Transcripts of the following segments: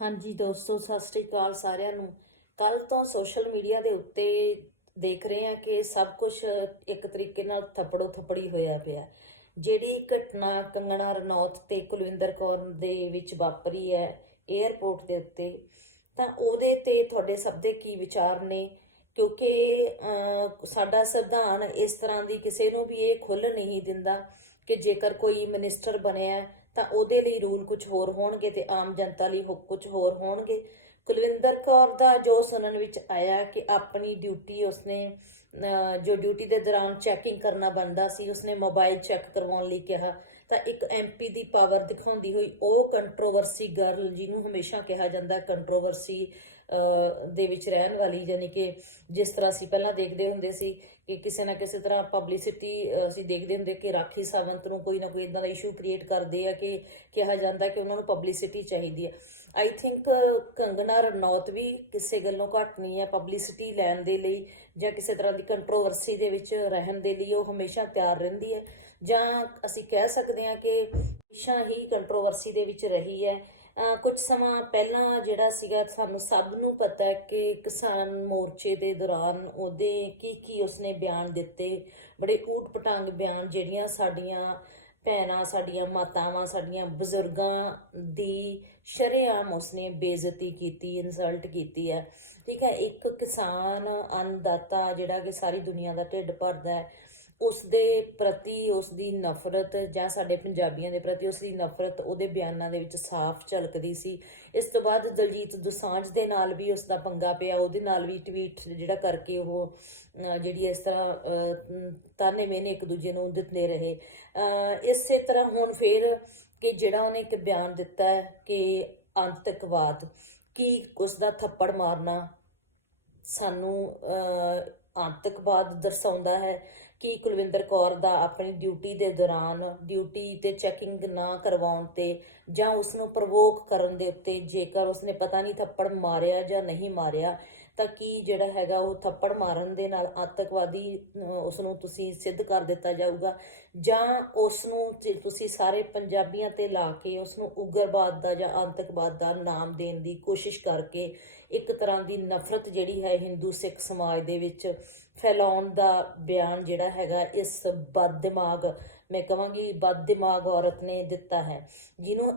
ਹਾਂਜੀ ਦੋਸਤੋ, ਸਤਿ ਸ੍ਰੀ ਅਕਾਲ ਸਾਰਿਆਂ ਨੂੰ। ਕੱਲ ਤੋਂ ਸੋਸ਼ਲ ਮੀਡੀਆ ਦੇ ਉੱਤੇ ਦੇਖ ਰਹੇ ਹਾਂ ਕਿ ਸਭ ਕੁਝ ਇੱਕ ਤਰੀਕੇ ਨਾਲ ਥੱਪੜੋ ਥੱਪੜੀ ਹੋਇਆ ਪਿਆ। ਜਿਹੜੀ ਘਟਨਾ ਕੰਗਣਾ ਰਣੌਤ ਤੇ ਕੁਲਵਿੰਦਰ ਕੌਰ ਦੇ ਵਿੱਚ ਵਾਪਰੀ ਹੈ 에ਅਰਪੋਰਟ ਦੇ ਉੱਤੇ, ਤਾਂ ਉਹਦੇ ਤੇ ਤੁਹਾਡੇ ਸਭ ਦੇ ਕੀ ਵਿਚਾਰ ਨੇ? ਕਿਉਂਕਿ ਸਾਡਾ ਸੰਵਿਧਾਨ ਇਸ ਤਰ੍ਹਾਂ ਦੀ ਕਿਸੇ ਨੂੰ ਵੀ ਇਹ ਖੁੱਲ੍ਹ ਨਹੀਂ ਦਿੰਦਾ ਕਿ ਜੇਕਰ ਕੋਈ ਮਿਨਿਸਟਰ ਬਣਿਆ ਤਾਂ ਉਹਦੇ ਲਈ ਰੂਲ ਕੁਝ ਹੋਰ ਹੋਣਗੇ ਤੇ ਆਮ ਜਨਤਾ ਲਈ ਕੁਝ ਹੋਰ ਹੋਣਗੇ। ਕੁਲਵਿੰਦਰ ਕੌਰ ਦਾ ਜੋ ਸੁਣਨ ਵਿੱਚ ਆਇਆ ਕਿ ਆਪਣੀ ਡਿਊਟੀ ਉਸਨੇ ਜੋ ਡਿਊਟੀ ਦੇ ਦੌਰਾਨ ਚੈਕਿੰਗ ਕਰਨਾ ਬੰਦਾ ਸੀ, ਉਸਨੇ ਮੋਬਾਈਲ ਚੈੱਕ ਕਰਵਾਉਣ ਲਈ ਕਿਹਾ। ਤਾਂ ਇੱਕ ਐਮਪੀ ਦੀ ਪਾਵਰ ਦਿਖਾਉਂਦੀ ਹੋਈ ਉਹ ਕੰਟਰੋਵਰਸੀ ਗਰਲ ਜਿਹਨੂੰ ਹਮੇਸ਼ਾ ਕਿਹਾ ਜਾਂਦਾ ਕੰਟਰੋਵਰਸੀ ਦੇ ਵਿੱਚ ਰਹਿਣ ਵਾਲੀ, ਯਾਨੀ ਕਿ ਜਿਸ ਤਰ੍ਹਾਂ ਅਸੀਂ ਪਹਿਲਾਂ ਦੇਖਦੇ ਹੁੰਦੇ ਸੀ ਕਿ ਕਿਸੇ ਨਾ ਕਿਸੇ ਤਰ੍ਹਾਂ ਪਬਲਿਸਿਟੀ ਅਸੀਂ ਦੇਖਦੇ ਹੁੰਦੇ ਕਿ ਰਾਖੀ ਸਾਵੰਤ ਨੂੰ ਕੋਈ ਨਾ ਕੋਈ ਇਦਾਂ ਦਾ ਇਸ਼ੂ ਕ੍ਰੀਏਟ ਕਰਦੇ ਆ ਕਿ ਕਿਹਾ ਜਾਂਦਾ ਕਿ ਉਹਨਾਂ ਨੂੰ ਪਬਲਿਸਿਟੀ ਚਾਹੀਦੀ ਹੈ ਆਈ ਥਿੰਕ ਕੰਗਨਾ ਰਣੌਤ ਵੀ ਕਿਸੇ ਗੱਲੋਂ ਘੱਟ ਨਹੀਂ ਹੈ ਪਬਲਿਸਿਟੀ ਲੈਣ ਦੇ ਲਈ ਜਾਂ ਕਿਸੇ ਤਰ੍ਹਾਂ ਦੀ ਕੰਟਰੋਵਰਸੀ ਦੇ ਵਿੱਚ ਰਹਿਣ ਦੇ ਲਈ ਉਹ ਹਮੇਸ਼ਾ ਤਿਆਰ ਰਹਿੰਦੀ ਹੈ ਜਾਂ ਅਸੀਂ ਕਹਿ ਸਕਦੇ ਹਾਂ ਕਿ ਹਮੇਸ਼ਾ ਹੀ ਕੰਟਰੋਵਰਸੀ ਦੇ ਵਿੱਚ ਰਹੀ ਹੈ। ਕੁਝ ਸਮਾਂ ਪਹਿਲਾਂ ਜਿਹੜਾ ਸੀਗਾ, ਸਾਨੂੰ ਸਭ ਨੂੰ ਪਤਾ ਹੈ ਕਿ ਕਿਸਾਨ ਮੋਰਚੇ ਦੇ ਦੌਰਾਨ ਉਹਦੇ ਕੀ ਕੀ ਉਸਨੇ ਬਿਆਨ ਦਿੱਤੇ। ਬੜੇ ਊਟ ਪਟਾਂਗ ਬਿਆਨ ਜਿਹੜੀਆਂ ਸਾਡੀਆਂ ਭੈਣਾਂ, ਸਾਡੀਆਂ ਮਾਤਾਵਾਂ, ਸਾਡੀਆਂ ਬਜ਼ੁਰਗਾਂ ਦੀ ਸ਼ਰੇਆਮ ਉਸਨੇ ਬੇਇੱਜ਼ਤੀ ਕੀਤੀ, ਇਨਸਲਟ ਕੀਤੀ ਹੈ। ਠੀਕ ਹੈ, ਇੱਕ ਕਿਸਾਨ ਅੰਨਦਾਤਾ ਜਿਹੜਾ ਕਿ ਸਾਰੀ ਦੁਨੀਆ ਦਾ ਢਿੱਡ ਭਰਦਾ ਹੈ ਉਸ ਦੇ ਪ੍ਰਤੀ ਉਸ ਦੀ ਨਫ਼ਰਤ ਜਾਂ ਸਾਡੇ ਪੰਜਾਬੀਆਂ ਦੇ ਪ੍ਰਤੀ ਉਸ ਦੀ ਨਫ਼ਰਤ ਉਹਦੇ ਬਿਆਨਾਂ ਦੇ ਵਿੱਚ ਸਾਫ਼ ਝਲਕਦੀ ਸੀ। ਇਸ ਤੋਂ ਬਾਅਦ ਦਲਜੀਤ ਦੁਸਾਂਝ ਦੇ ਨਾਲ ਵੀ ਉਸ ਦਾ ਪੰਗਾ ਪਿਆ। ਉਹਦੇ ਨਾਲ ਵੀ ਟਵੀਟ ਜਿਹੜਾ ਕਰਕੇ ਉਹ ਜਿਹੜੀ ਇਸ ਤਰ੍ਹਾਂ ਅਹ, ਤਾਨੇ ਮੇਨੇ ਇੱਕ ਦੂਜੇ ਨੂੰ ਦਿੰਦੇ ਰਹੇ। ਇਸੇ ਤਰ੍ਹਾਂ ਹੁਣ ਫਿਰ ਕਿ ਜਿਹੜਾ ਉਹਨੇ ਇੱਕ ਬਿਆਨ ਦਿੱਤਾ ਹੈ ਕਿ ਅੰਤਕਵਾਦ ਕੀ ਉਸ ਦਾ ਥੱਪੜ ਮਾਰਨਾ ਸਾਨੂੰ ਆਤੰਕਵਾਦ ਦਰਸਾਉਂਦਾ ਹੈ। ਕਿ ਕੁਲਵਿੰਦਰ ਕੌਰ ਦਾ ਆਪਣੀ ਡਿਊਟੀ ਦੇ ਦੌਰਾਨ ਡਿਊਟੀ ਤੇ ਚੈਕਿੰਗ ਨਾ ਕਰਵਾਉਣ ਤੇ ਜਾਂ ਉਸ ਨੂੰ ਪ੍ਰਵੋਕ ਕਰਨ ਦੇ ਉੱਤੇ ਜੇਕਰ ਉਸਨੇ ਪਤਾ ਨਹੀਂ ਥੱਪੜ ਮਾਰਿਆ ਜਾਂ ਨਹੀਂ ਮਾਰਿਆ ਤਾਂ ਕੀ ਜਿਹੜਾ ਹੈਗਾ ਉਹ ਥੱਪੜ ਮਾਰਨ ਦੇ ਨਾਲ ਆਤੰਕਵਾਦੀ ਉਸ ਨੂੰ ਤੁਸੀਂ ਸਿੱਧ ਕਰ ਦਿੱਤਾ ਜਾਊਗਾ ਜਾਂ ਉਸ ਨੂੰ ਤੁਸੀਂ ਸਾਰੇ ਪੰਜਾਬੀਆਂ ਤੇ ਲਾ ਕੇ ਉਸ ਨੂੰ ਉਗਰਵਾਦ ਦਾ ਜਾਂ ਆਤੰਕਵਾਦ ਦਾ ਨਾਮ ਦੇਣ ਦੀ ਕੋਸ਼ਿਸ਼ ਕਰਕੇ ਇੱਕ ਤਰ੍ਹਾਂ ਦੀ ਨਫ਼ਰਤ ਜਿਹੜੀ ਹੈ ਹਿੰਦੂ ਸਿੱਖ ਸਮਾਜ ਦੇ ਵਿੱਚ ਫੈਲਾਉਣ ਦਾ ਬਿਆਨ ਜਿਹੜਾ ਹੈਗਾ ਇਸ ਬਦ ਦਿਮਾਗ ਮੈਂ ਕਹਾਂਗੀ ਬਦ ਦਿਮਾਗ ਔਰਤ ਨੇ ਦਿੱਤਾ ਹੈ। ਜਿਹਨੂੰ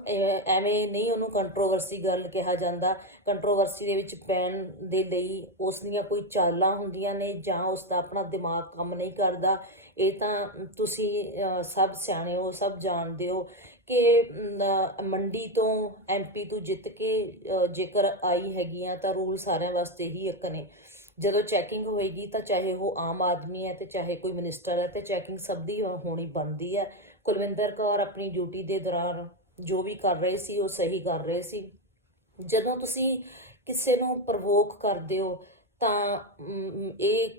ਐਵੇਂ ਨਹੀਂ ਉਹਨੂੰ ਕੰਟਰੋਵਰਸੀ ਗੱਲ ਕਿਹਾ ਜਾਂਦਾ। ਕੰਟਰੋਵਰਸੀ ਦੇ ਵਿੱਚ ਪੈਣ ਦੇ ਲਈ ਉਸ ਦੀਆਂ ਕੋਈ ਚਾਲਾਂ ਹੁੰਦੀਆਂ ਨੇ ਜਾਂ ਉਸ ਦਾ ਆਪਣਾ ਦਿਮਾਗ ਕੰਮ ਨਹੀਂ ਕਰਦਾ। ਇਹ ਤਾਂ ਤੁਸੀਂ ਸਭ ਸਿਆਣੇ ਹੋ, ਸਭ ਜਾਣਦੇ ਹੋ ਕਿ ਮੰਡੀ ਤੋਂ ਐਮਪੀ ਤੋਂ ਜਿੱਤ ਕੇ ਜੇਕਰ ਆਈ ਹੈਗੀ ਆ ਤਾਂ ਰੂਲ ਸਾਰਿਆਂ ਵਾਸਤੇ ਹੀ ਇੱਕ ਨੇ। ਜਦੋਂ ਚੈਕਿੰਗ ਹੋਏਗੀ ਤਾਂ ਚਾਹੇ ਉਹ ਆਮ ਆਦਮੀ ਹੈ ਤੇ ਚਾਹੇ ਕੋਈ ਮਿਨਿਸਟਰ ਹੈ ਤੇ ਚੈਕਿੰਗ ਸਭ ਦੀ ਹੋਣੀ ਬਣਦੀ ਹੈ। ਕੁਲਵਿੰਦਰ ਕੌਰ ਆਪਣੀ ਡਿਊਟੀ ਦੇ ਦੌਰਾਨ ਜੋ ਵੀ ਕਰ ਰਹੇ ਸੀ, ਉਹ ਸਹੀ ਕਰ ਰਹੇ ਸੀ। ਜਦੋਂ ਤੁਸੀਂ ਕਿਸੇ ਨੂੰ ਪ੍ਰਵੋਕ ਕਰਦੇ ਹੋ, ਤਾਂ ਇਹ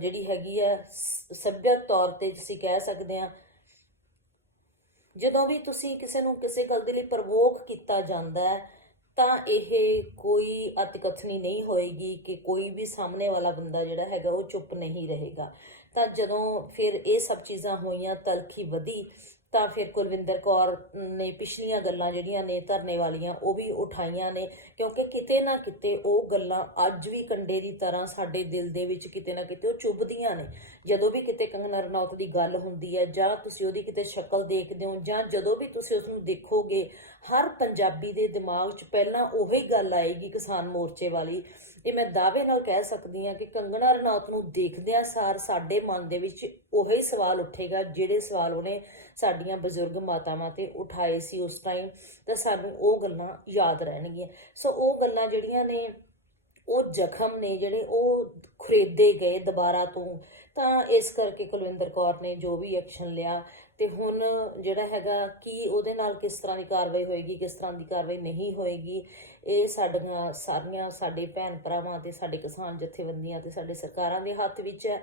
ਜਿਹੜੀ ਹੈਗੀ ਹੈ, ਸ- ਸੱਭਿਅਕ ਤੌਰ ਤੇ ਤੁਸੀਂ ਕਹਿ ਸਕਦੇ ਆ ਜਦੋਂ ਵੀ ਤੁਸੀਂ ਕਿਸੇ ਨੂੰ ਕਿਸੇ ਗੱਲ ਦੇ ਲਈ ਪ੍ਰਵੋਕ ਕੀਤਾ ਜਾਂਦਾ ਹੈ ਤਾਂ ਇਹ ਕੋਈ ਅਤਕਥਨੀ ਨਹੀਂ ਹੋਏਗੀ ਕਿ ਕੋਈ ਵੀ ਸਾਹਮਣੇ ਵਾਲਾ ਬੰਦਾ ਜਿਹੜਾ ਹੈਗਾ ਉਹ ਚੁੱਪ ਨਹੀਂ ਰਹੇਗਾ। ਤਾਂ ਜਦੋਂ ਫਿਰ ਇਹ ਸਭ ਚੀਜ਼ਾਂ ਹੋਈਆਂ, ਤਲਖੀ ਵਧੀ ਤਾਂ ਫਿਰ ਕੁਲਵਿੰਦਰ ਕੌਰ ਨੇ ਪਿਛਲੀਆਂ ਗੱਲਾਂ ਜਿਹੜੀਆਂ ਨੇ ਧਰਨੇ ਵਾਲੀਆਂ, ਉਹ ਵੀ ਉਠਾਈਆਂ ਨੇ। ਕਿਉਂਕਿ ਕਿਤੇ ਨਾ ਕਿਤੇ ਉਹ ਗੱਲਾਂ ਅੱਜ ਵੀ ਕੰਡੇ ਦੀ ਤਰ੍ਹਾਂ ਸਾਡੇ ਦਿਲ ਦੇ ਵਿੱਚ ਕਿਤੇ ਨਾ ਕਿਤੇ ਉਹ ਚੁੱਭਦੀਆਂ ਨੇ। ਜਦੋਂ ਵੀ ਕਿਤੇ ਕੰਗਨਾ ਰਣੌਤ ਦੀ ਗੱਲ ਹੁੰਦੀ ਹੈ ਜਾਂ ਤੁਸੀਂ ਉਹਦੀ ਕਿਤੇ ਸ਼ਕਲ ਦੇਖਦੇ ਹੋ ਜਾਂ ਜਦੋਂ ਵੀ ਤੁਸੀਂ ਉਸ ਨੂੰ ਦੇਖੋਗੇ, ਹਰ ਪੰਜਾਬੀ ਦੇ ਦਿਮਾਗ 'ਚ ਪਹਿਲਾਂ ਉਹੀ ਗੱਲ ਆਏਗੀ ਕਿਸਾਨ ਮੋਰਚੇ ਵਾਲੀ। ਇਹ ਮੈਂ ਦਾਅਵੇ ਨਾਲ ਕਹਿ ਸਕਦੀ ਹਾਂ ਕਿ ਕੰਗਣਾ ਰਣੌਤ ਨੂੰ ਦੇਖਦਿਆਂ ਸਾਰ ਸਾਡੇ ਮਨ ਦੇ ਵਿੱਚ ਉਹੀ ਸਵਾਲ ਉੱਠੇਗਾ, ਜਿਹੜੇ ਸਵਾਲ ਉਹਨੇ ਸਾਡੀਆਂ ਬਜ਼ੁਰਗ ਮਾਤਾਵਾਂ ਤੇ ਉਠਾਏ ਸੀ ਉਸ ਟਾਈਮ ਤਾਂ ਸਾਨੂੰ ਉਹ ਗੱਲਾਂ ਯਾਦ ਰਹਿਣਗੀਆਂ। ਸੋ ਉਹ ਗੱਲਾਂ ਜਿਹੜੀਆਂ ਨੇ, ਉਹ ਜ਼ਖਮ ਨੇ, ਜਿਹੜੇ ਉਹ ਖਰੀਦੇ ਗਏ ਦੁਬਾਰਾ ਤੋਂ, ਤਾਂ ਇਸ ਕਰਕੇ ਕੁਲਵਿੰਦਰ ਕੌਰ ਨੇ ਜੋ ਵੀ ਐਕਸ਼ਨ ਲਿਆ, ਤੇ ਹੁਣ ਜਿਹੜਾ ਹੈਗਾ, ਕਿ ਉਹਦੇ ਨਾਲ ਕਿਸ ਤਰ੍ਹਾਂ ਦੀ ਕਾਰਵਾਈ ਹੋਏਗੀ, ਕਿਸ ਤਰ੍ਹਾਂ ਦੀ ਕਾਰਵਾਈ ਨਹੀਂ ਹੋਏਗੀ ਇਹ ਸਾਡੀਆਂ, ਸਾਰੀਆਂ ਸਾਡੇ ਭੈਣ ਭਰਾਵਾਂ ਤੇ ਸਾਡੇ ਕਿਸਾਨ ਜਥੇਬੰਦੀਆਂ ਤੇ ਸਾਡੇ ਸਰਕਾਰਾਂ ਦੇ ਹੱਥ ਵਿੱਚ ਹੈ।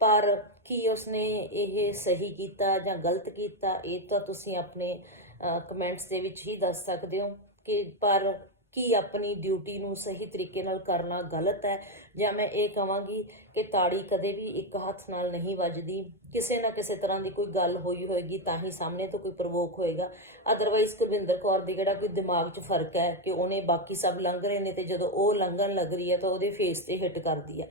ਪਰ ਕੀ ਉਸਨੇ ਇਹ ਸਹੀ ਕੀਤਾ ਜਾਂ ਗਲਤ ਕੀਤਾ, ਇਹ ਤਾਂ ਤੁਸੀਂ ਆਪਣੇ ਕਮੈਂਟਸ ਦੇ ਵਿੱਚ ਹੀ ਦੱਸ ਸਕਦੇ ਹੋ ਕਿ ਪਰ ਕੀ ਆਪਣੀ ਡਿਊਟੀ ਨੂੰ ਸਹੀ ਤਰੀਕੇ ਨਾਲ ਕਰਨਾ ਗਲਤ ਹੈ? ਜਾਂ ਮੈਂ ਇਹ ਕਹਾਂਗੀ ਕਿ ਤਾੜੀ ਕਦੇ ਵੀ ਇੱਕ ਹੱਥ ਨਾਲ ਨਹੀਂ ਵੱਜਦੀ। ਕਿਸੇ ਨਾ ਕਿਸੇ ਤਰ੍ਹਾਂ ਦੀ ਕੋਈ ਗੱਲ ਹੋਈ ਹੋਏਗੀ, ਤਾਂ ਹੀ ਸਾਹਮਣੇ ਤੋਂ ਕੋਈ ਪ੍ਰਵੋਕ ਹੋਏਗਾ। ਅਦਰਵਾਈਜ਼ ਕੁਲਵਿੰਦਰ ਕੌਰ ਦੀ ਜਿਹੜਾ ਕੋਈ ਦਿਮਾਗ 'ਚ ਫ਼ਰਕ ਹੈ ਕਿ ਉਹਨੇ ਬਾਕੀ ਸਭ ਲੰਘ ਰਹੇ ਨੇ ਤੇ ਜਦੋਂ ਉਹ ਲੰਘਣ ਲੱਗ ਰਹੀ ਹੈ ਤਾਂ ਉਹਦੇ ਫੇਸ ਤੇ ਹਿੱਟ ਕਰਦੀ ਹੈ।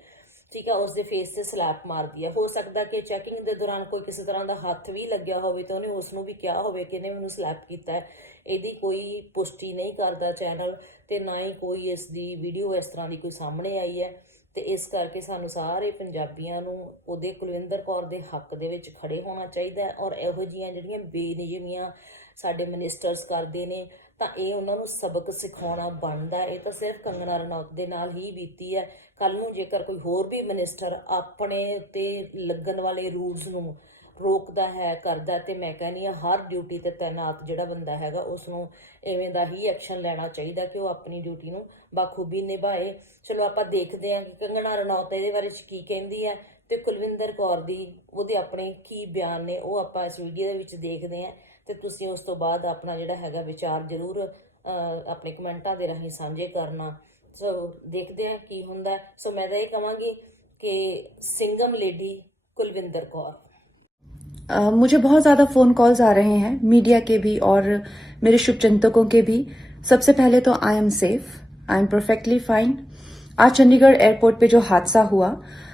ਠੀਕ ਹੈ ਉਸ ਦੇ ਫੇਸ ਤੇ ਸਲੈਪ ਮਾਰਦੀ ਹੈ ਹੋ ਸਕਦਾ ਕਿ ਚੈਕਿੰਗ ਦੇ ਦੌਰਾਨ ਕੋਈ ਕਿਸੇ ਤਰ੍ਹਾਂ ਦਾ ਹੱਥ ਵੀ ਲੱਗਿਆ ਹੋਵੇ ਤਾਂ ਉਹਨੇ ਉਸ ਨੂੰ ਵੀ ਕਿਹਾ ਹੋਵੇ ਕਿ ਇਹਨੇ ਮੈਨੂੰ ਸਲੈਪ ਕੀਤਾ ਹੈ। ਇਹਦੀ ਕੋਈ ਪੁਸ਼ਟੀ ਨਹੀਂ ਕਰਦਾ ਚੈਨਲ ਤੇ, ਨਾ ਹੀ ਕੋਈ ਇਸ ਦੀ ਵੀਡੀਓ ਇਸ ਤਰ੍ਹਾਂ ਦੀ ਕੋਈ ਸਾਹਮਣੇ ਆਈ ਹੈ। ਤੇ ਇਸ ਕਰਕੇ ਸਾਨੂੰ ਸਾਰੇ ਪੰਜਾਬੀਆਂ ਨੂੰ ਉਹਦੇ ਕੁਲਵਿੰਦਰ ਕੌਰ ਦੇ ਹੱਕ ਦੇ ਵਿੱਚ ਖੜੇ ਹੋਣਾ ਚਾਹੀਦਾ ਔਰ ਇਹੋ ਜੀਆਂ ਜਿਹੜੀਆਂ ਬੇਨਿਯਮੀਆਂ ਸਾਡੇ ਮਿਨਿਸਟਰਸ ਕਰਦੇ ਨੇ ਤਾਂ ਇਹ ਉਹਨਾਂ ਨੂੰ ਸਬਕ ਸਿਖਾਉਣਾ ਬਣਦਾ ਇਹ ਤਾਂ ਸਿਰਫ ਕੰਗਨਾ ਰਣੌਤ ਦੇ ਨਾਲ ਹੀ ਬੀਤੀ ਹੈ। ਕੱਲ ਨੂੰ ਜੇਕਰ ਕੋਈ ਹੋਰ ਵੀ ਮਿਨਿਸਟਰ ਆਪਣੇ ਉੱਤੇ ਲੱਗਣ ਵਾਲੇ ਰੂਲਸ ਨੂੰ ਰੋਕਦਾ ਹੈ, ਕਰਦਾ ਤੇ ਮੈਂ ਕਹਿੰਦੀ ਆ ਹਰ ਡਿਊਟੀ ਤੇ ਤਾਇਨਾਤ ਜਿਹੜਾ ਬੰਦਾ ਹੈਗਾ ਉਸ ਨੂੰ ਐਵੇਂ ਦਾ ਹੀ ਐਕਸ਼ਨ ਲੈਣਾ ਚਾਹੀਦਾ ਕਿ ਉਹ ਆਪਣੀ ਡਿਊਟੀ ਨੂੰ ਬਾਖੂਬੀ ਨਿਭਾਏ। ਚਲੋ ਆਪਾਂ ਦੇਖਦੇ ਹਾਂ ਕਿ ਕੰਗਣਾ ਰਣੌਤ ਇਹਦੇ ਬਾਰੇ ਚ ਕੀ ਕਹਿੰਦੀ ਹੈ ਤੇ ਕੁਲਵਿੰਦਰ ਕੌਰ ਦੀ ਉਹਦੇ ਆਪਣੇ ਕੀ ਬਿਆਨ ਨੇ, ਉਹ ਆਪਾਂ ਇਸ ਵੀਡੀਓ ਦੇ ਵਿੱਚ ਦੇਖਦੇ ਹਾਂ। ਤੇ ਤੁਸੀਂ ਉਸ ਤੋਂ ਬਾਅਦ ਆਪਣਾ ਜਿਹੜਾ ਹੈਗਾ ਵਿਚਾਰ ਜ਼ਰੂਰ ਅਹ, ਆਪਣੇ ਕਮੈਂਟਾਂ ਦੇ ਰਾਹੀਂ ਸਾਂਝੇ ਕਰਨਾ ਸੋ ਦੇਖਦੇ ਹਾਂ ਕੀ ਹੁੰਦਾ ਹੈ। ਸੋ ਮੈਂ ਤਾਂ ਇਹ ਕਹਾਂਗੀ ਕਿ ਸਿੰਗਮ ਲੇਡੀ ਕੁਲਵਿੰਦਰ ਕੌਰ अ, मुझे बहुत ज़्यादा फ़ोन कॉल्स आ रहे हैं मीडिया के भी और मेरे शुभचिंतकों के भी सबसे पहले तो I am safe I am perfectly fine आज चंडीगढ़ एयरपोर्ट पे जो हादसा हुआ अ,